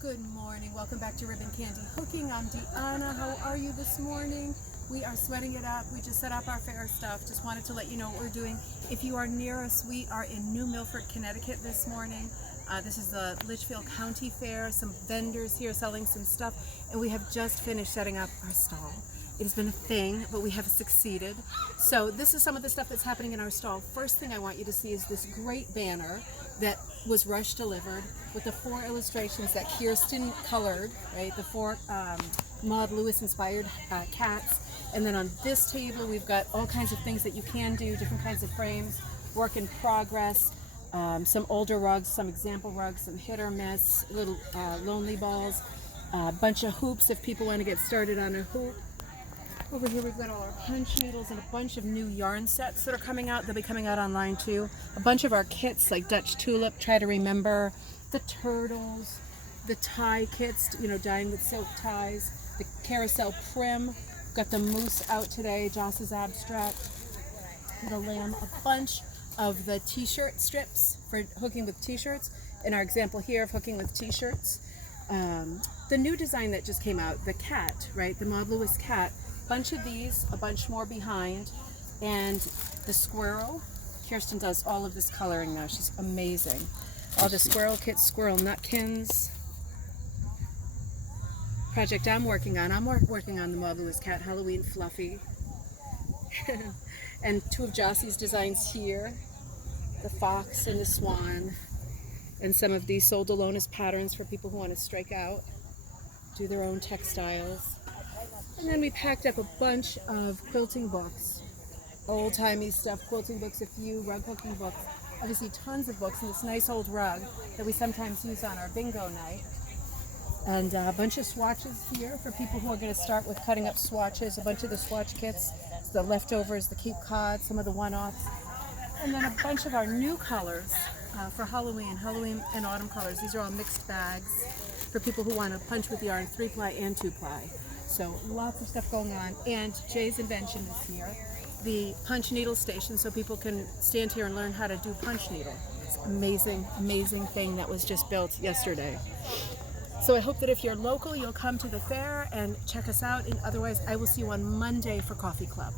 Good morning. Welcome back to Ribbon Candy Hooking. I'm Deanna. How are you this morning? We are sweating it up. We just set up our fair stuff. Just wanted to let you know what we're doing. If you are near us, we are in New Milford, Connecticut this morning. This is the Litchfield County Fair. Some vendors here selling some stuff, and we have just finished setting up our stall. It has been a thing, but we have succeeded. So this is some of the stuff that's happening in our stall. First thing I want you to see is this great banner that was rush delivered with the 4 illustrations that Kirsten colored, right? The 4 Maud Lewis inspired cats. And then on this table, we've got all kinds of things that you can do, different kinds of frames, work in progress, some older rugs, some example rugs, some hit or miss, little lonely balls, a bunch of hoops if people want to get started on a hoop. Over here we've got all our punch needles and a bunch of new yarn sets that are coming out. They'll be coming out online too. A bunch of our kits like Dutch Tulip, Try to Remember, the turtles, the tie kits, you know, dyeing with silk ties, the carousel prim. Got the moose out today, Joss's abstract, the lamb, a bunch of the t-shirt strips for hooking with t-shirts, and our example here of hooking with t-shirts. The new design that just came out, the cat, right, the Maud Lewis cat, bunch of these, a bunch more behind, and the squirrel. Kirsten does all of this coloring now. She's amazing. All the squirrel kits, squirrel nutkins. Project I'm working on the Maud Lewis cat Halloween fluffy. And 2 of Jossie's designs here, the fox and the swan, and some of these sold alone as patterns for people who want to strike out, do their own textiles. And then we packed up a bunch of quilting books, old-timey stuff, quilting books, a few rug hooking books, obviously tons of books, and this nice old rug that we sometimes use on our bingo night. And a bunch of swatches here for people who are going to start with cutting up swatches, a bunch of the swatch kits, the leftovers, the Cape Cod, some of the one-offs, and then a bunch of our new colors for Halloween and autumn colors. These are all mixed bags for people who want to punch with yarn, 3-ply and 2-ply. So lots of stuff going on, and Jay's invention is here, the punch needle station, so people can stand here and learn how to do punch needle. It's an amazing, amazing thing that was just built yesterday. So I hope that if you're local, you'll come to the fair and check us out, and otherwise I will see you on Monday for Coffee Club.